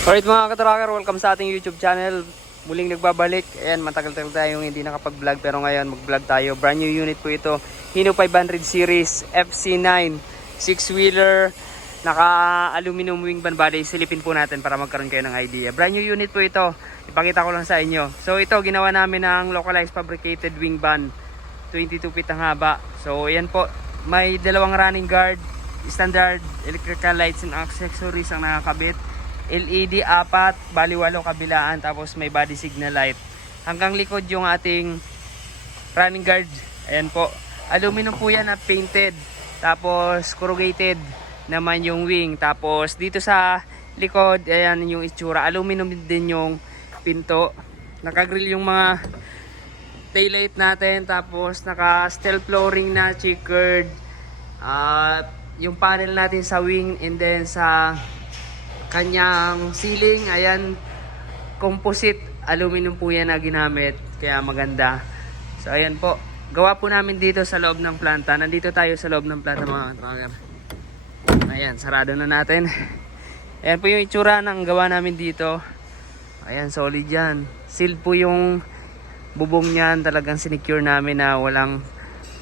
Alright mga katracker, welcome sa ating YouTube channel. Muling nagbabalik. Ayan, matagal-tagal tayong hindi nakapag-vlog pero ngayon mag-vlog tayo. Brand new unit po ito. Hino 500 series FC9 6-wheeler, naka-aluminum wing van body. Silipin po natin para magkaroon kayo ng idea. Brand new unit po ito. Ipakita ko lang sa inyo. So ito, ginawa namin ng localized fabricated wing van. 22 feet ang haba. So ayan po, may dalawang running guard, standard electrical lights and accessories ang nakakabit. LED 4, bali 8 kabilaan, tapos may body signal light. Hanggang likod yung ating running guard. Ayan po. Aluminum po yan na painted. Tapos corrugated naman yung wing. Tapos dito sa likod, ayan yung itsura. Aluminum din yung pinto. Naka-grill yung mga taillight natin. Tapos naka-steel flooring na checkered. Yung panel natin sa wing and then sa kanyang ceiling, ayan, composite aluminum po yan na ginamit, kaya maganda. So ayan po, gawa po namin dito sa loob ng planta. Nandito tayo sa loob ng planta mga tracker. Ayan, sarado na natin. Ayan po yung itsura ng gawa namin dito. Ayan, solid yan. Sealed po yung bubong niyan. Talagang sinecure namin na walang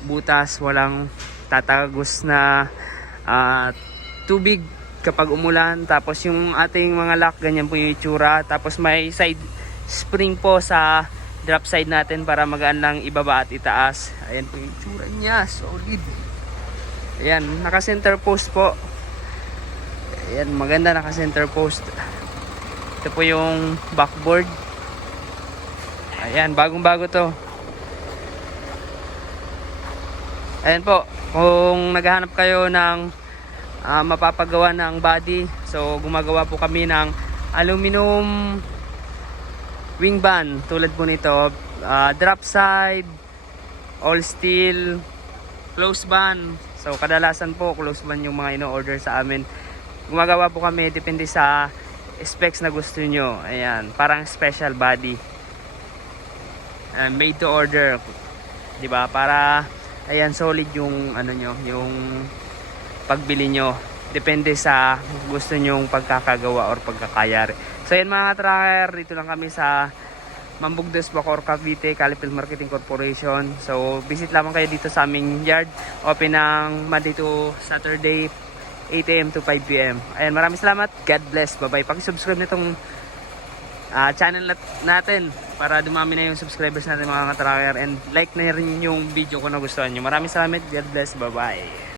butas, walang tatagos na tubig kapag umulan. Tapos yung ating mga lock, ganyan po yung itsura. Tapos may side spring po sa drop side natin para magaan lang ibaba at itaas. Ayan po yung itsura niya, solid. Ayan, naka center post po. Ayan, maganda, naka center post. Ito po yung backboard. Ayan, bagong bago to. Ayan po, kung naghahanap kayo ng mapapagawa ng body, so gumagawa po kami ng aluminum wing van tulad po nito, drop side, all steel, close van. So kadalasan po close van yung mga ino-order sa amin. Gumagawa po kami depende sa specs na gusto nyo. Ayan, parang special body, made to order, diba? Para ayan, solid yung ano nyo, yung pagbili nyo. Depende sa gusto nyong pagkakagawa or pagkakayari. So yan mga tracker, dito lang kami sa Mambugdos, Bacoor, Cavite, Calipil Marketing Corporation. So visit lamang kayo dito sa aming yard. Open ng Monday to Saturday, 8 AM to 5 PM. Ayan, maraming salamat. God bless. Bye-bye. Paki-subscribe nitong channel natin para dumami na yung subscribers natin mga tracker. And like na rin yung video kung nagustuhan nyo. Maraming salamat. God bless. Bye-bye.